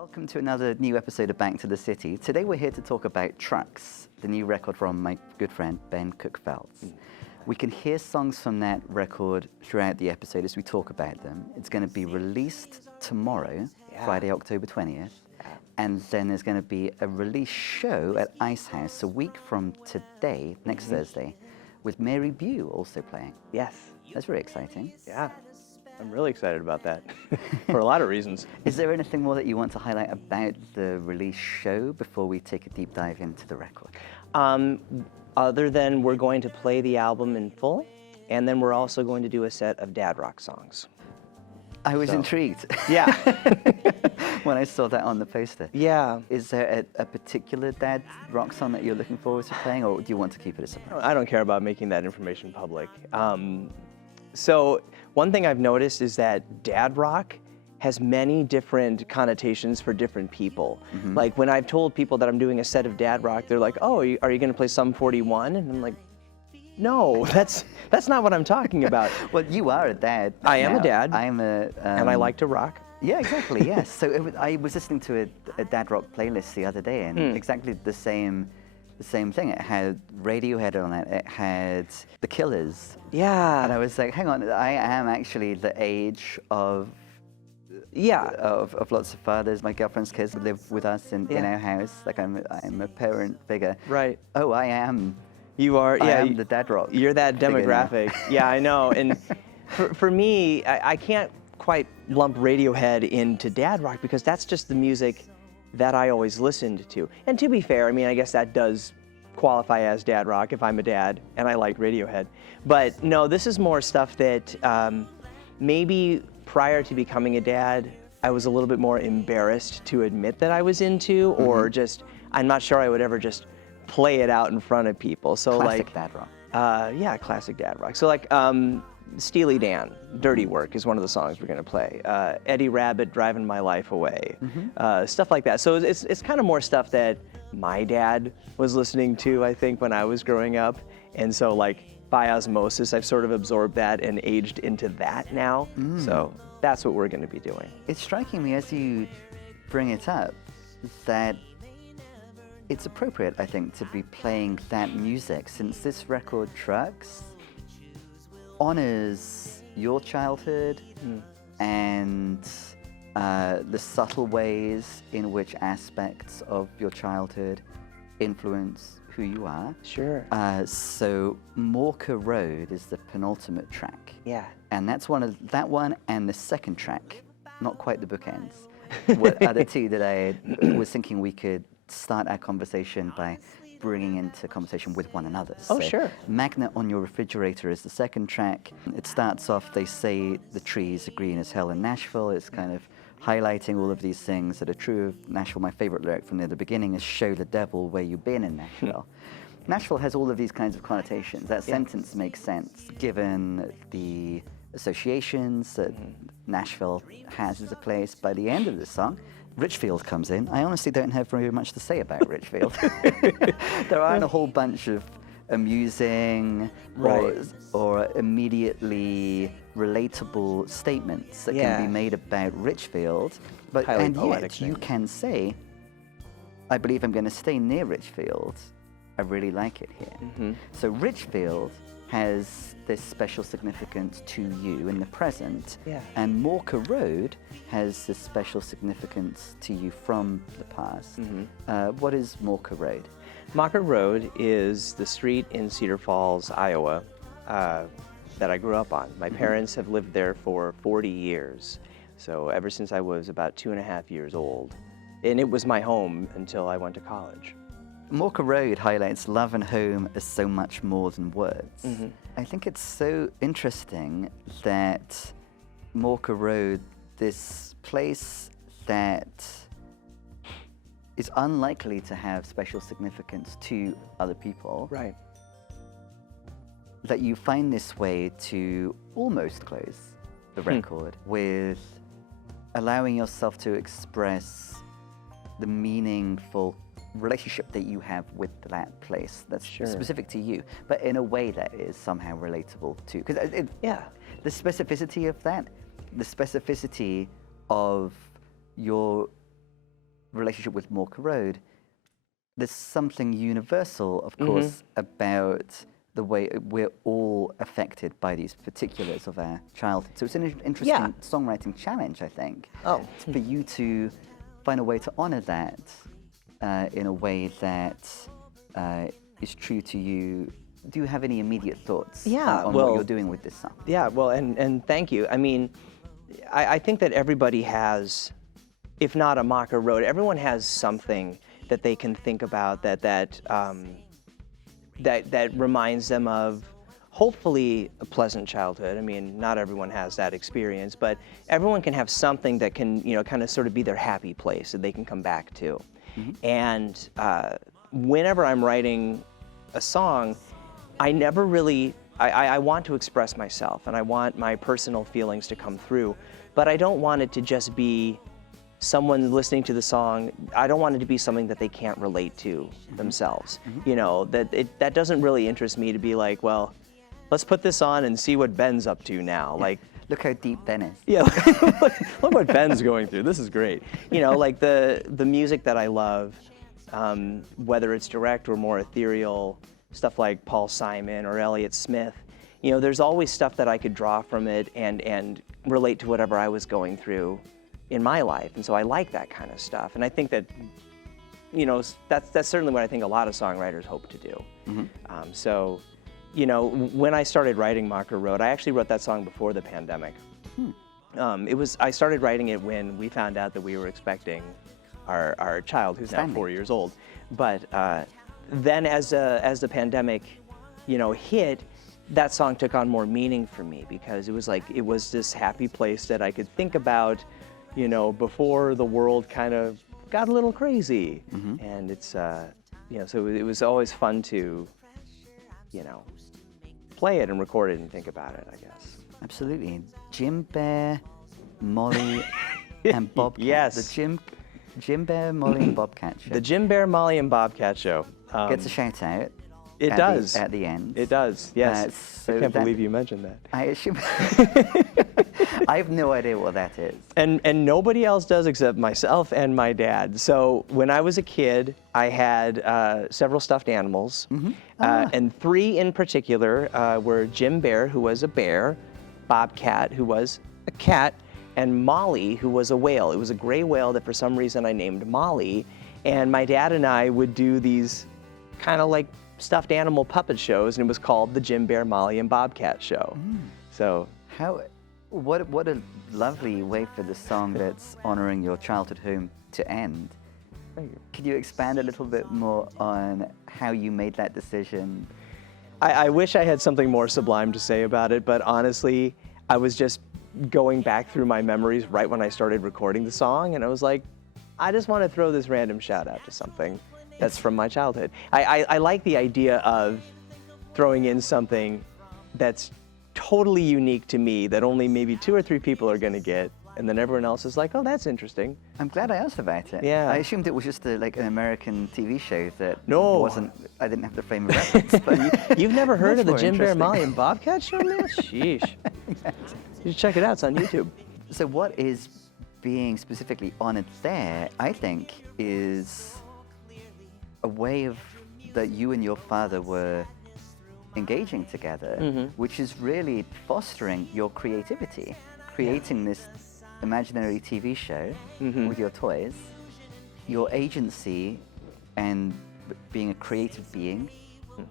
Welcome to another new episode of Back to the City. Today we're here to talk about Trucks, the new record from my good friend Ben Cook-Feltz. We can hear songs from that record throughout the episode as we talk about them. It's going to be released tomorrow, Friday, October 20th. And then there's going to be a release show at Ice House a week from today, next Thursday, with Mary Bew also playing. Yes. That's very exciting. Yeah. I'm really excited about that for a lot of reasons. Is there anything more that you want to highlight about the release show before we take a deep dive into the record? Other than we're going to play the album in full, and then we're also going to do a set of dad rock songs. I was intrigued. Yeah. When I saw that on the poster. Yeah. Is there a particular dad rock song that you're looking forward to playing, or do you want to keep it a surprise? I don't care about making that information public. So one thing I've noticed is that dad rock has many different connotations for different people. Like when I've told people that I'm doing a set of dad rock, they're like, "Oh, are you going to play Sum 41?" And I'm like, "No, that's not what I'm talking about." Well, you are a dad. I am a dad. I'm a. And I like to rock. Yeah, exactly. Yes. So I was listening to a dad rock playlist the other day, and exactly the same thing. It had Radiohead on it. It had The Killers. Yeah. And I was like, hang on, I am actually the age of lots of fathers. My girlfriend's kids live with us in our house. Like I'm a parent figure. Right. Oh, I am. You are. I Yeah. am the dad rock. You're that figure now. demographic. Yeah, I know. And for me, I can't quite lump Radiohead into dad rock because that's just the music that I always listened to. And to be fair, I mean, I guess that does qualify as dad rock if I'm a dad and I like Radiohead. But no, this is more stuff that maybe prior to becoming a dad, I was a little bit more embarrassed to admit that I was into, or just, I'm not sure I would ever just play it out in front of people. So Classic dad rock. Yeah, classic dad rock. So like Steely Dan, Dirty Work is one of the songs we're gonna play. Eddie Rabbitt, Driving My Life Away, stuff like that. So it's kind of more stuff that my dad was listening to, I think, when I was growing up. And so like by osmosis, I've sort of absorbed that and aged into that now. So that's what we're gonna be doing. It's striking me as you bring it up that it's appropriate, I think, to be playing that music, since this record, Trucks, honors your childhood and the subtle ways in which aspects of your childhood influence who you are. Sure. So Morka Road is the penultimate track. Yeah. And that's that one and the second track, not quite the bookends, are the two that I was thinking we could start our conversation by bringing into conversation with one another. Oh, so sure. Magnet on Your Refrigerator is the second track. It starts off, they say the trees are green as hell in Nashville. It's kind of highlighting all of these things that are true of Nashville. My favorite lyric from the beginning is show the devil where you been in Nashville. Nashville has all of these kinds of connotations. That sentence makes sense given the associations that Nashville has as a place. By the end of the song, Richfield comes in. I honestly don't have very much to say about Richfield. There aren't a whole bunch of amusing or immediately relatable statements that can be made about Richfield. But and yet you can say, I believe I'm going to stay near Richfield. I really like it here. So Richfield has this special significance to you in the present, and Morka Road has this special significance to you from the past. What is Morka Road? Morka Road is the street in Cedar Falls, Iowa, that I grew up on. My parents have lived there for 40 years, so ever since I was about 2.5 years old. And it was my home until I went to college. Morka Road highlights love and home as so much more than words. I think it's so interesting that Morka Road, this place that is unlikely to have special significance to other people, Right. that you find this way to almost close the record with allowing yourself to express the meaningful relationship that you have with that place that's specific to you, but in a way that is somehow relatable to, because the specificity of that, the specificity of your relationship with Morker Road, there's something universal, of course, about the way we're all affected by these particulars of our childhood. So it's an interesting songwriting challenge, I think, for you to find a way to honor that in a way that is true to you. Do you have any immediate thoughts on what you're doing with this song? Yeah, well, and thank you. I mean, I think that everybody has, if not a Morker Road, everyone has something that they can think about that reminds them of, hopefully, a pleasant childhood. I mean, not everyone has that experience, but everyone can have something that can, kind of sort of be their happy place that they can come back to. And whenever I'm writing a song, I never really, I want to express myself, and I want my personal feelings to come through, but I don't want it to just be someone listening to the song. I don't want it to be something that they can't relate to themselves. That doesn't really interest me to be like, well, let's put this on and see what Ben's up to now. Like, look how deep Ben is. Yeah, look what Ben's going through. This is great. Like the music that I love, whether it's direct or more ethereal, stuff like Paul Simon or Elliott Smith, there's always stuff that I could draw from it and relate to whatever I was going through in my life. And so I like that kind of stuff. And I think that, that's certainly what I think a lot of songwriters hope to do. So, when I started writing Morker Road, I actually wrote that song before the pandemic. I started writing it when we found out that we were expecting our child, who's now 4 years old. But then as the pandemic, hit, that song took on more meaning for me, because it was this happy place that I could think about, before the world kind of got a little crazy. And it's, so it was always fun to, play it and record it and think about it, I guess. Absolutely. Jim Bear, Molly, and Bobcat. Yes. The Jim Bear, Molly, and Bobcat show. The Jim Bear, Molly, and Bobcat show. Gets a shout out. It does. At the end. It does, yes. So I can't believe you mentioned that. I assume. I have no idea what that is. And nobody else does except myself and my dad. So when I was a kid, I had several stuffed animals. And 3 in particular were Jim Bear, who was a bear, Bobcat, who was a cat, and Molly, who was a whale. It was a gray whale that for some reason I named Molly. And my dad and I would do these kind of like stuffed animal puppet shows, and it was called the Jim Bear, Molly, and Bobcat show. So what a lovely way for the song that's honoring your childhood home to end. Thank you. Could you expand a little bit more on how you made that decision? I wish I had something more sublime to say about it, but honestly, I was just going back through my memories right when I started recording the song, and I was like, I just want to throw this random shout out to something that's from my childhood. I like the idea of throwing in something that's totally unique to me, that only maybe 2 or 3 people are going to get, and then everyone else is like, oh, that's interesting. I'm glad I asked about it. Yeah. I assumed it was just like an American TV show that No. I didn't have the frame of reference. But You've never heard of the more Jim Bear, interesting. Molly, and Bobcat show, man? Sheesh. You should check it out. It's on YouTube. So what is being specifically honored there, I think, is a way of that you and your father were engaging together, which is really fostering your creativity, creating this imaginary TV show with your toys, your agency, and being a creative being.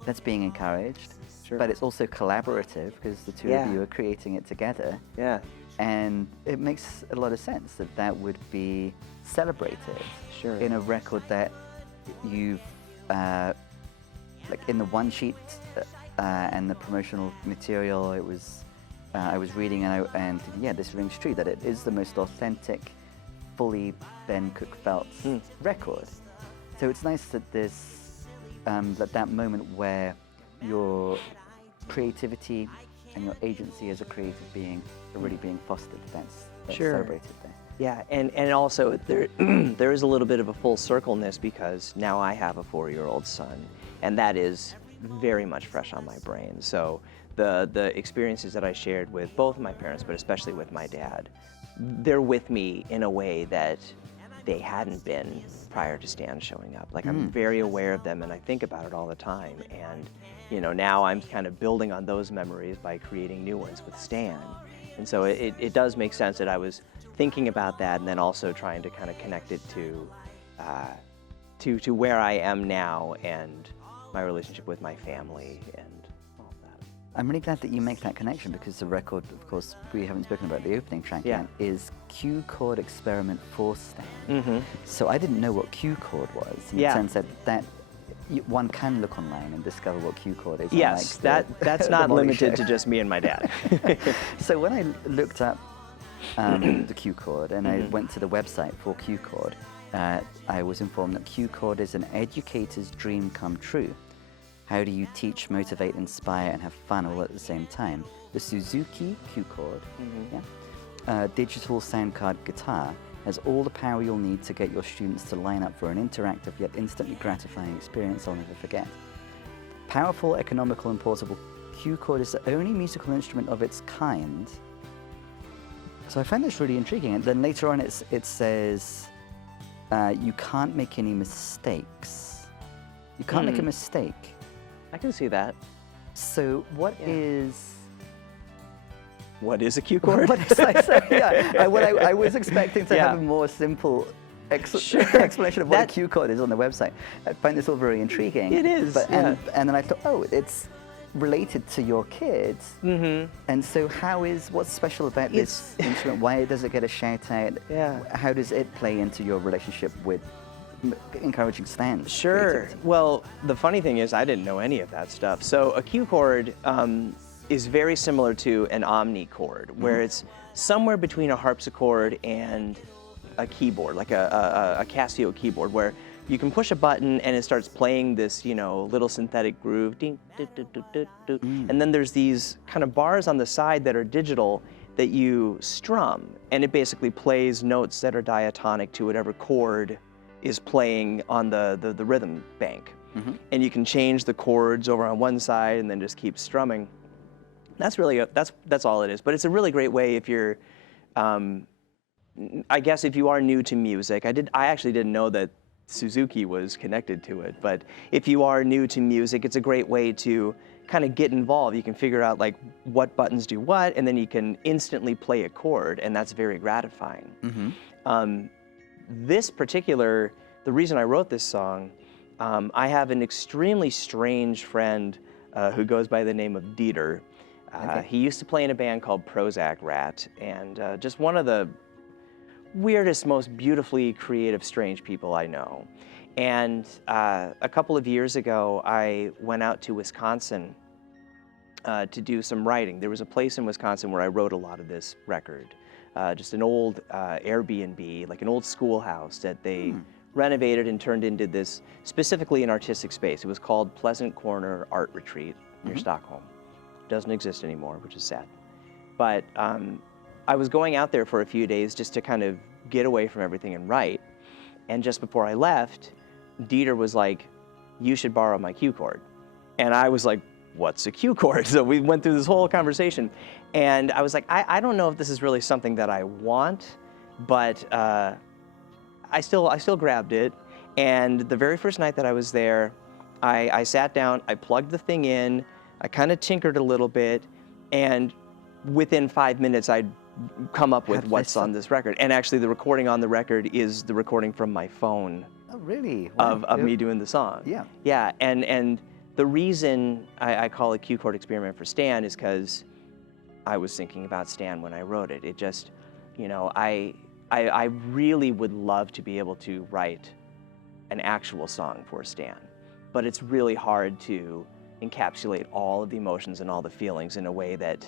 That's being encouraged. Sure. But it's also collaborative, because the two of you are creating it together. Yeah. And it makes a lot of sense that that would be celebrated in a record that you've, like in the one sheet and the promotional material, it was, I was reading and yeah, this rings true, that it is the most authentic, fully Ben Cook-Feltz record. So it's nice that this, that moment where your creativity and your agency as a creative being are really being fostered, that's celebrated there. Yeah, and also there is a little bit of a full circleness, because now I have a 4-year-old son, and that is very much fresh on my brain. So the experiences that I shared with both my parents, but especially with my dad, they're with me in a way that they hadn't been prior to Stan showing up. Like, I'm very aware of them, and I think about it all the time. And, you know, now I'm kind of building on those memories by creating new ones with Stan. And so it does make sense that I was thinking about that, and then also trying to kind of connect it to where I am now and my relationship with my family and all of that. I'm really glad that you make that connection, because the record, of course, we haven't spoken about the opening track yet, is Q Chord Experiment for Stan. So I didn't know what Q chord was, in the sense that one can look online and discover what Q chord is. Yes, that's not limited to just me and my dad. So when I looked up the Q chord and I went to the website for Q chord, I was informed that Q chord is an educator's dream come true. How do you teach, motivate, inspire, and have fun all at the same time? The Suzuki Q chord, digital sound card guitar, has all the power you'll need to get your students to line up for an interactive yet instantly gratifying experience I'll never forget. Powerful, economical, and portable, Q chord is the only musical instrument of its kind. So I find this really intriguing. And then later on it says, you can't make any mistakes. You can't make a mistake. I can see that. So what is a Q chord? I was expecting to have a more simple explanation of what a Q chord is on the website. I find this all very intriguing. It is. But, and then I thought, oh, it's related to your kids. And so what's special about this instrument? Why does it get a shout out? How does it play into your relationship with encouraging Stan? Sure. Well, the funny thing is I didn't know any of that stuff. So a Q chord is very similar to an omnichord, where it's somewhere between a harpsichord and a keyboard, like a Casio keyboard, where you can push a button and it starts playing this, you know, little synthetic groove, ding, do, do, do, do, do. And then there's these kind of bars on the side that are digital that you strum, and it basically plays notes that are diatonic to whatever chord is playing on the rhythm bank. And you can change the chords over on one side and then just keep strumming. That's really, that's all it is. But it's a really great way if you're, I guess if you are new to music, I actually didn't know that Suzuki was connected to it, but if you are new to music, it's a great way to kind of get involved. You can figure out like what buttons do what, and then you can instantly play a chord, and that's very gratifying. This particular, the reason I wrote this song, I have an extremely strange friend who goes by the name of Dieter. He used to play in a band called Prozac Rat, and just one of the weirdest, most beautifully creative, strange people I know. And a couple of years ago, I went out to Wisconsin to do some writing. There was a place in Wisconsin where I wrote a lot of this record. Just an old Airbnb, like an old schoolhouse that they renovated and turned into this, specifically an artistic space. It was called Pleasant Corner Art Retreat near Stockholm. Doesn't exist anymore, which is sad. But I was going out there for a few days just to kind of get away from everything and write. And just before I left, Dieter was like, you should borrow my Q chord. And I was like, what's a Q chord? So we went through this whole conversation. And I was like, I don't know if this is really something that I want, but I still grabbed it. And the very first night that I was there, I sat down, I plugged the thing in, I kind of tinkered a little bit, and within 5 minutes, I'd come up with what's on this record. And actually, the recording on the record is the recording from my phone. Oh, really? Wow. Of me doing the song. Yeah. Yeah, and the reason I call it Q chord Experiment for Stan is because I was thinking about Stan when I wrote it. It just, you know, I really would love to be able to write an actual song for Stan, but it's really hard to encapsulate all of the emotions and all the feelings in a way that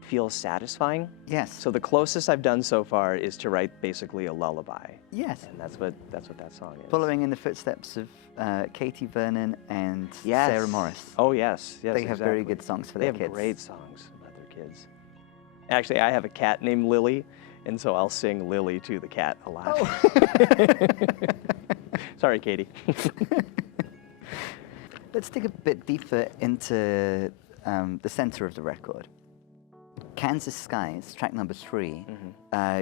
feels satisfying. Yes. So the closest I've done so far is to write basically a lullaby. Yes. And that's what that song is. Following in the footsteps of Katie Vernon and Sarah Morris. Oh yes, yes. They have very good songs for their kids. They have great songs about their kids. Actually, I have a cat named Lily, and so I'll sing Lily to the cat a lot. Oh. Sorry, Katie. Let's dig a bit deeper into the center of the record. Kansas Skies, track number 3,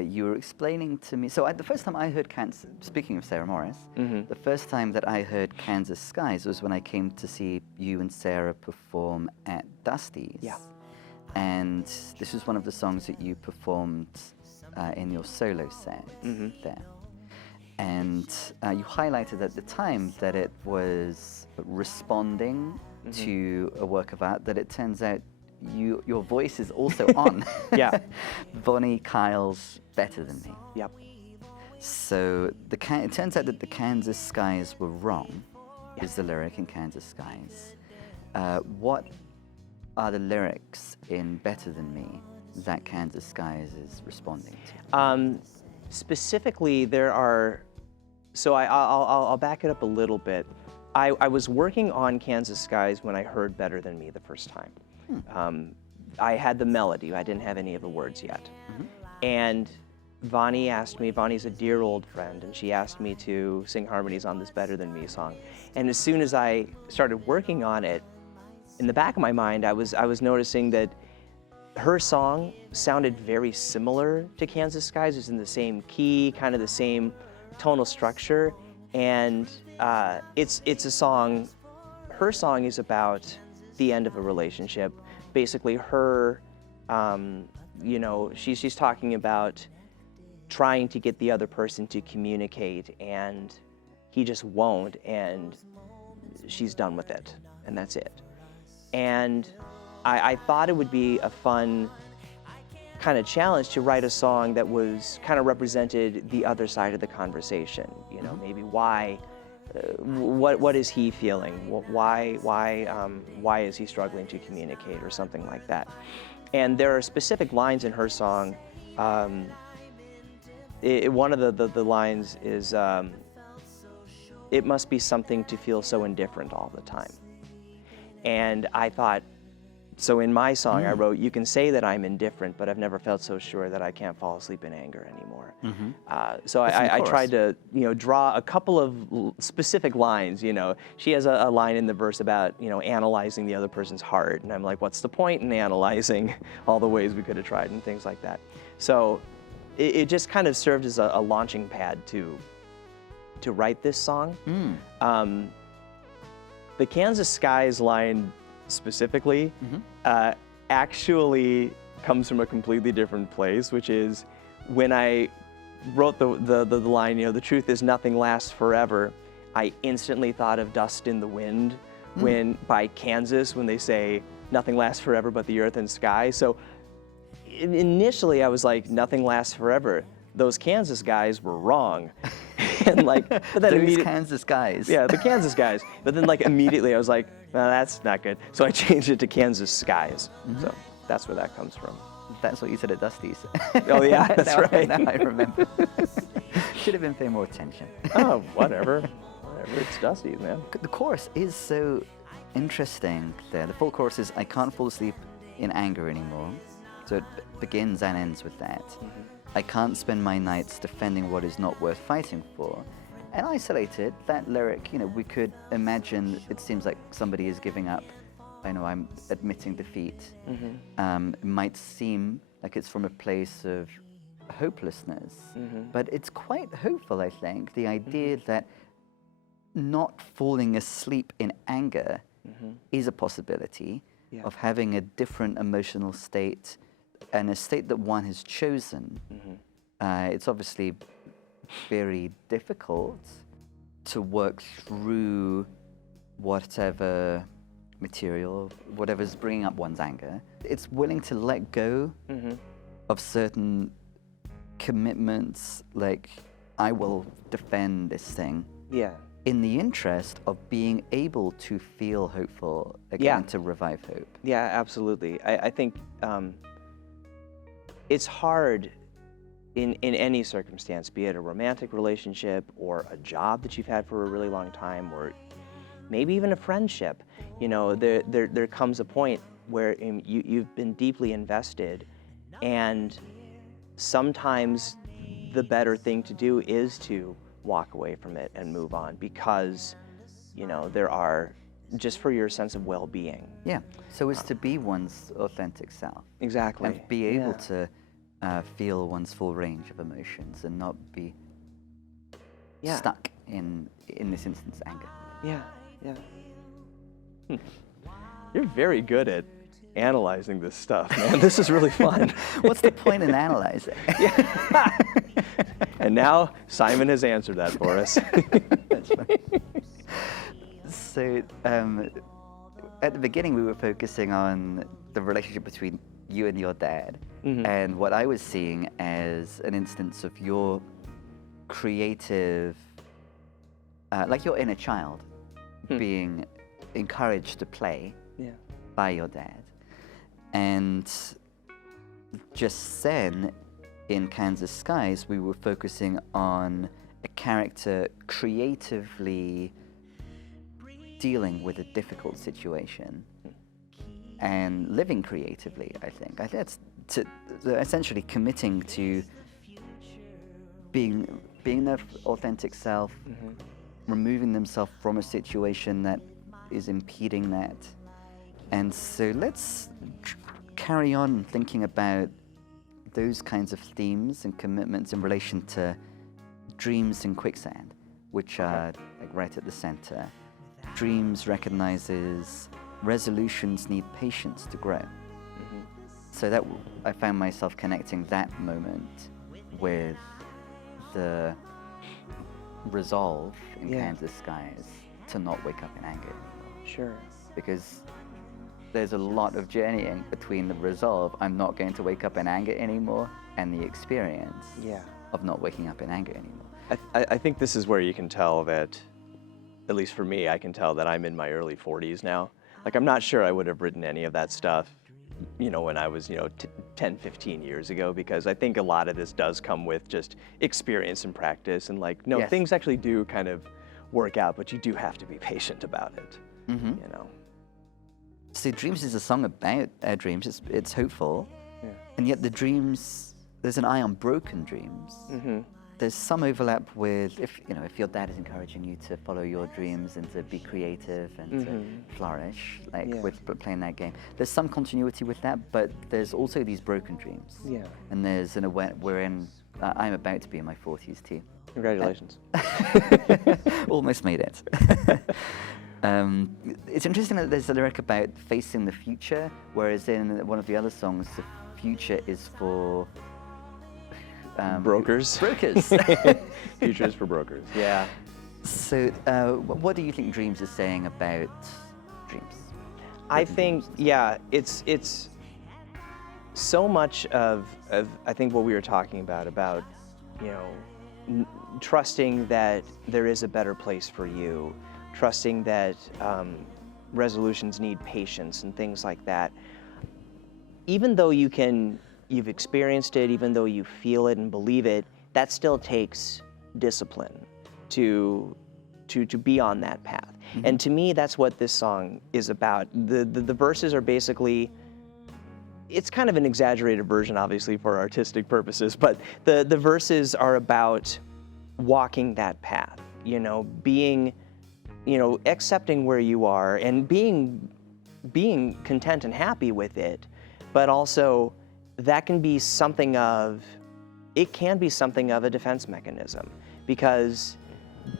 you were explaining to me, the first time I heard Kansas, speaking of Sarah Morris, the first time that I heard Kansas Skies was when I came to see you and Sarah perform at Dusty's. Yeah. And this was one of the songs that you performed in your solo set there. And you highlighted at the time that it was responding to a work of art, that it turns out your voice is also on. Yeah. Bonnie Kyle's Better Than Me. Yep. So it turns out that the Kansas Skies were wrong, is the lyric in Kansas Skies. What are the lyrics in Better Than Me that Kansas Skies is responding to? Specifically, there are, so I'll back it up a little bit. I was working on Kansas Skies when I heard Better Than Me the first time. I had the melody, I didn't have any of the words yet. And Vonnie asked me, Vonnie's a dear old friend, and she asked me to sing harmonies on this Better Than Me song. And as soon as I started working on it, in the back of my mind, I was noticing that her song sounded very similar to Kansas Skies. It's in the same key, kind of the same tonal structure. And it's a song, her song is about the end of a relationship. Basically her, you know, she's talking about trying to get the other person to communicate, and he just won't, and she's done with it, and that's it. And I thought it would be a fun kind of challenge to write a song that was kind of represented the other side of the conversation. You know, maybe why, what is he feeling? Why is he struggling to communicate, or something like that? And there are specific lines in her song. One of the lines is, "It must be something to feel so indifferent all the time." And I thought, so in my song I wrote, "You can say that I'm indifferent, but I've never felt so sure that I can't fall asleep in anger anymore." So I tried to, you know, draw a couple of specific lines. You know, she has a line in the verse about, you know, analyzing the other person's heart, and I'm like, what's the point in analyzing all the ways we could have tried, and things like that. So it just kind of served as a launching pad to write this song. The Kansas Skies line specifically actually comes from a completely different place, which is when I wrote the line, you know, "The truth is nothing lasts forever," I instantly thought of Dust in the Wind when by Kansas, when they say nothing lasts forever but the earth and sky. So initially I was like, nothing lasts forever. Those Kansas guys were wrong. And like, but then Those Kansas guys. Yeah, the Kansas guys. But then like immediately I was like, well, that's not good. So I changed it to Kansas Skies. So that's where that comes from. That's what you said at Dusty's. Oh yeah, that's now, right. Now I remember. Should have been paying more attention. Oh, whatever. Whatever, it's Dusty's, man. The chorus is so interesting there. The full chorus is, "I can't fall asleep in anger anymore." So it begins and ends with that. "I can't spend my nights defending what is not worth fighting for." And isolated, that lyric, you know, we could imagine it seems like somebody is giving up. I know, I'm admitting defeat. It might seem like it's from a place of hopelessness, but it's quite hopeful, I think. The idea that not falling asleep in anger is a possibility of having a different emotional state, and a state that one has chosen. It's obviously very difficult to work through whatever material, whatever's bringing up one's anger. It's willing to let go of certain commitments, like, I will defend this thing. Yeah. In the interest of being able to feel hopeful again, and to revive hope. Yeah, absolutely. I think it's hard in any circumstance, be it a romantic relationship or a job that you've had for a really long time, or maybe even a friendship. You know, there comes a point where you've been deeply invested, and sometimes the better thing to do is to walk away from it and move on, because, you know, there are just for your sense of well-being. Yeah. So it's to be one's authentic self. Exactly. And be able to feel one's full range of emotions and not be stuck in this instance, anger. Yeah, yeah. You're very good at analyzing this stuff, man. This is really fun. What's the point in analyzing? And now Simon has answered that for us. That's funny. So at the beginning, we were focusing on the relationship between you and your dad, and what I was seeing as an instance of your creative, like your inner child, being encouraged to play by your dad. And just then, in Kansas Skies, we were focusing on a character creatively dealing with a difficult situation and living creatively, I think. I think that's essentially committing to being their authentic self, removing themselves from a situation that is impeding that. And so let's carry on thinking about those kinds of themes and commitments in relation to Dreams in Quicksand, which are like right at the center. Dreams recognizes resolutions need patience to grow. So that I found myself connecting that moment with the resolve in Kansas Skies to not wake up in anger. Sure. Because there's a lot of journeying between the resolve, I'm not going to wake up in anger anymore, and the experience of not waking up in anger anymore. I think this is where you can tell that, at least for me, I can tell that I'm in my early 40s now. Like, I'm not sure I would have written any of that stuff, you know, when I was, 10, 15 years ago, because I think a lot of this does come with just experience and practice, and like, no, things actually do kind of work out, but you do have to be patient about it, you know. So Dreams is a song about our dreams. It's hopeful, and yet the dreams, there's an eye on broken dreams. There's some overlap with if your dad is encouraging you to follow your dreams and to be creative and to flourish, like with playing that game. There's some continuity with that, but there's also these broken dreams. And there's I'm about to be in my 40s too. Congratulations. Almost made it. It's interesting that there's a lyric about facing the future, whereas in one of the other songs, the future is for brokers. Brokers. Future is for brokers. Yeah. So, what do you think Dreams is saying about dreams? I think, it's so much of I think what we were talking about trusting that there is a better place for you, trusting that resolutions need patience and things like that. Even though you've experienced it, even though you feel it and believe it, that still takes discipline to be on that path. And to me, that's what this song is about. The verses are basically, it's kind of an exaggerated version, obviously, for artistic purposes, but the verses are about walking that path, being, accepting where you are and being content and happy with it, but also that can be something of a defense mechanism, because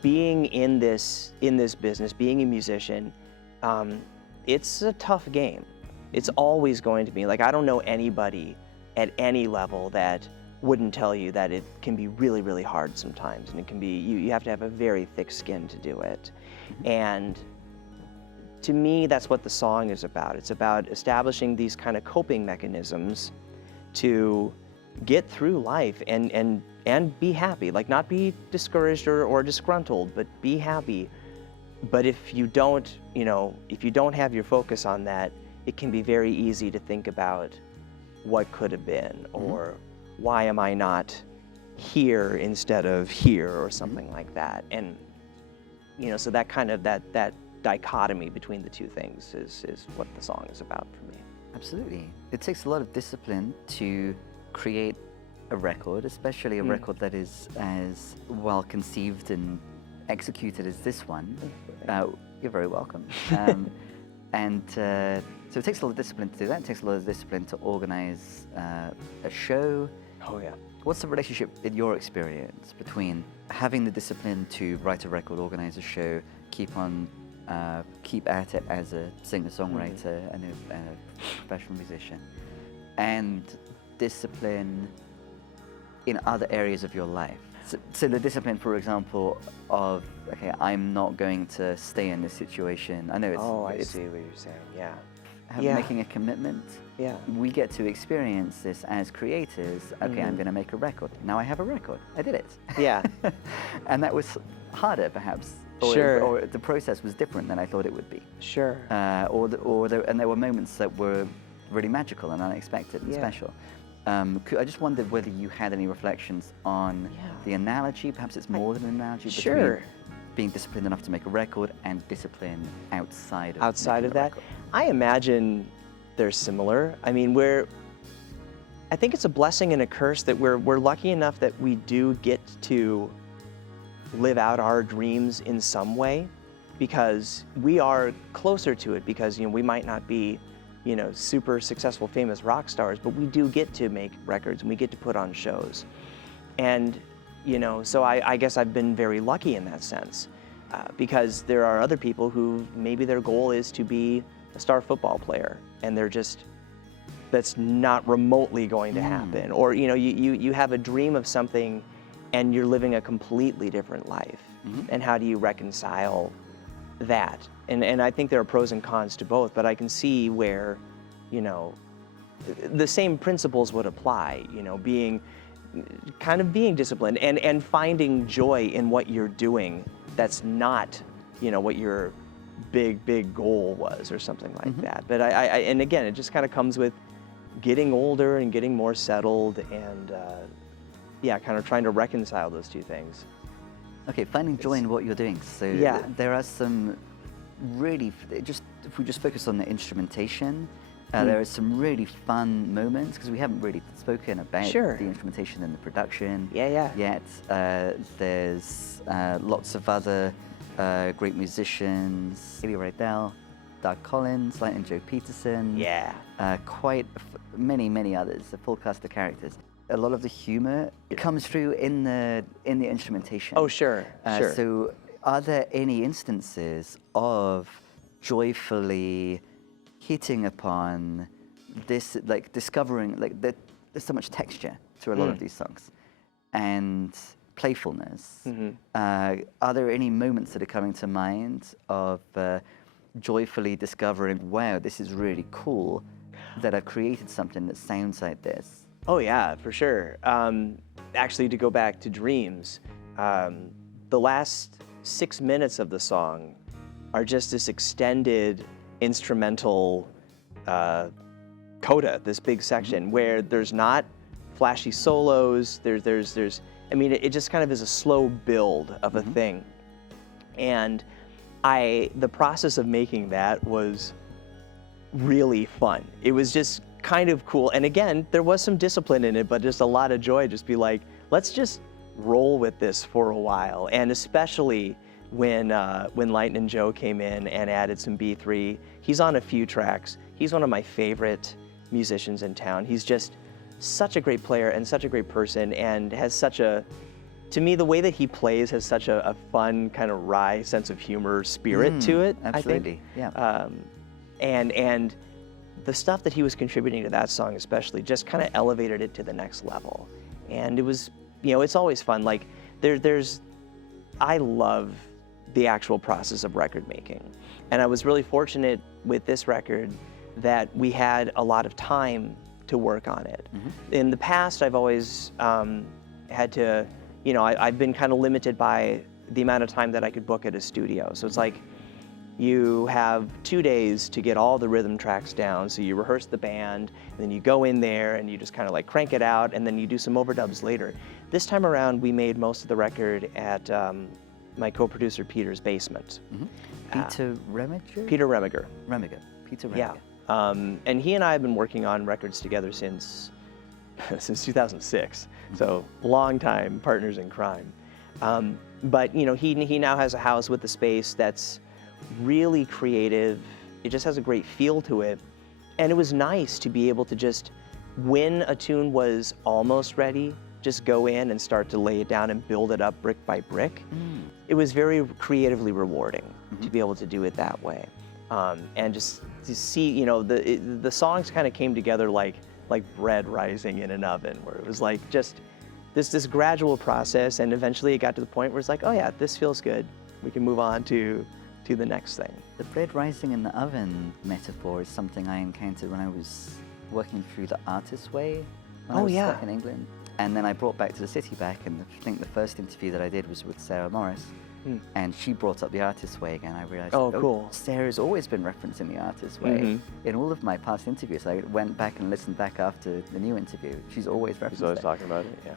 being in this business, being a musician, it's a tough game. It's always going to be. Like, I don't know anybody at any level that wouldn't tell you that it can be really, really hard sometimes, and it can be, you have to have a very thick skin to do it. And to me, that's what the song is about. It's about establishing these kind of coping mechanisms to get through life and be happy. Like, not be discouraged or disgruntled, but be happy. But if you don't have your focus on that, it can be very easy to think about what could have been, or why am I not here instead of here, or something like that. And so that kind of that dichotomy between the two things is what the song is about for me. Absolutely. It takes a lot of discipline to create a record, especially a record that is as well conceived and executed as this one, you're very welcome. So it takes a lot of discipline to do that. It takes a lot of discipline to organize a show. Oh yeah. What's the relationship, in your experience, between having the discipline to write a record, organize a show, keep at it as a singer-songwriter and a professional musician, and discipline in other areas of your life? So the discipline, for example, of, okay, I'm not going to stay in this situation. I know it's... Oh, I see what you're saying, yeah. Making a commitment. Yeah. We get to experience this as creators. Okay, I'm going to make a record. Now I have a record. I did it. Yeah. And that was harder, perhaps. Or the process was different than I thought it would be. Sure. And there were moments that were really magical and unexpected and special. I just wondered whether you had any reflections on the analogy. Perhaps it's more than an analogy between being disciplined enough to make a record and discipline outside of that. I imagine they're similar. I mean, I think it's a blessing and a curse that we're lucky enough that we do get to live out our dreams in some way, because we are closer to it, because we might not be super successful, famous rock stars, but we do get to make records and we get to put on shows. And, so I guess I've been very lucky in that sense, because there are other people who maybe their goal is to be a star football player, and that's not remotely going to happen. Or, you have a dream of something and you're living a completely different life. And how do you reconcile that? And I think there are pros and cons to both, but I can see where, the same principles would apply, being disciplined and finding joy in what you're doing that's not, what your big goal was or something like that. But and again, it just kind of comes with getting older and getting more settled and, kind of trying to reconcile those two things. Okay, finding joy in what you're doing. So there are some really, if we just focus on the instrumentation, there are some really fun moments, because we haven't really spoken about the instrumentation and the production yet. There's lots of other great musicians, Haley Rydell, Doug Collins, Lightning Joe Peterson, quite many others, a full cast of characters. A lot of the humor comes through in the instrumentation. Oh, sure. So are there any instances of joyfully hitting upon this, like discovering, like there's so much texture to a lot of these songs, and playfulness. Are there any moments that are coming to mind of joyfully discovering, wow, this is really cool, that I've created something that sounds like this? Oh yeah, for sure. Actually, to go back to Dreams, the last 6 minutes of the song are just this extended instrumental coda, this big section where there's not flashy solos. I mean, it just kind of is a slow build of a thing. And the process of making that was really fun. It was just kind of cool. And again, there was some discipline in it, but just a lot of joy. Just be like, let's just roll with this for a while. And especially when Lightning Joe came in and added some B3. He's on a few tracks. He's one of my favorite musicians in town. He's just such a great player and such a great person, and has such a, to me, the way that he plays has such a fun, kind of wry sense of humor spirit to it. Absolutely, I think. And the stuff that he was contributing to that song especially just kind of elevated it to the next level. And it was, it's always fun. Like I love the actual process of record making. And I was really fortunate with this record that we had a lot of time to work on it. In the past, I've always had to, I've been kind of limited by the amount of time that I could book at a studio. So it's like, you have 2 days to get all the rhythm tracks down. So you rehearse the band, and then you go in there and you just kind of like crank it out, and then you do some overdubs later. This time around, we made most of the record at my co-producer Peter's basement. Peter Remiger? Peter Remiger. Peter Remiger. Yeah. And he and I have been working on records together since 2006. So long time partners in crime. But you know, he now has a house with a space that's really creative. It just has a great feel to it. And it was nice to be able to just, when a tune was almost ready, just go in and start to lay it down and build it up brick by brick. It was very creatively rewarding to be able to do it that way. And just to see, you know, the songs kind of came together like bread rising in an oven, where it was like just this gradual process, and eventually it got to the point where it's like, oh yeah, this feels good. We can move on to the next thing. The bread rising in the oven metaphor is something I encountered when I was working through the artist's way when I was stuck in England. And then I brought back to the city back, and I think the first interview that I did was with Sarah Morris. And she brought up the artist's way again. I realized, oh, cool. Sarah's always been referencing the artist's way. In all of my past interviews, I went back and listened back after the new interview. She's always referencing it. She's always talking about it, yeah.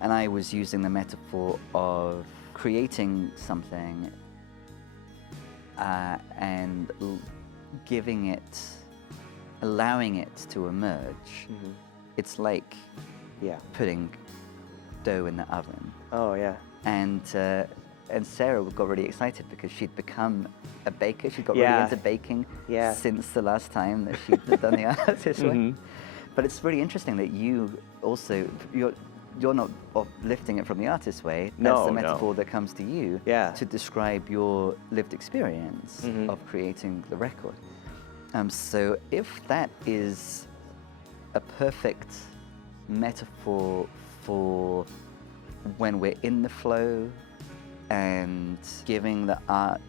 And I was using the metaphor of creating something and giving it, allowing it to emerge. It's like putting dough in the oven. Oh yeah. And Sarah got really excited because she'd become a baker. She got really into baking since the last time that she'd done the artist's way. But it's really interesting that you also, you're not lifting it from the artist's way. That's the metaphor that comes to you to describe your lived experience of creating the record. So if that is a perfect metaphor for when we're in the flow and giving the art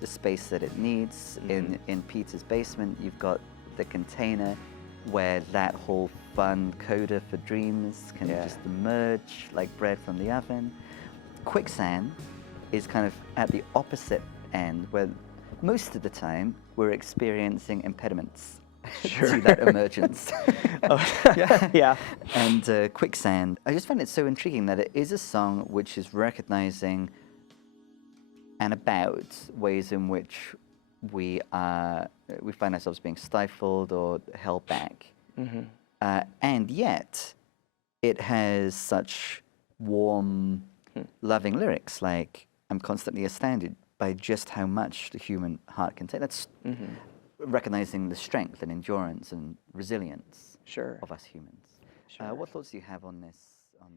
the space that it needs, in Peter's basement, you've got the container where that whole fun coda for dreams can just emerge like bread from the oven. Quicksand is kind of at the opposite end, where most of the time we're experiencing impediments to that emergence. And Quicksand, I just find it so intriguing that it is a song which is recognizing and about ways in which we find ourselves being stifled or held back. And yet, it has such warm, loving lyrics like, I'm constantly astounded by just how much the human heart can take. That's recognizing the strength and endurance and resilience of us humans. What thoughts do you have on this song?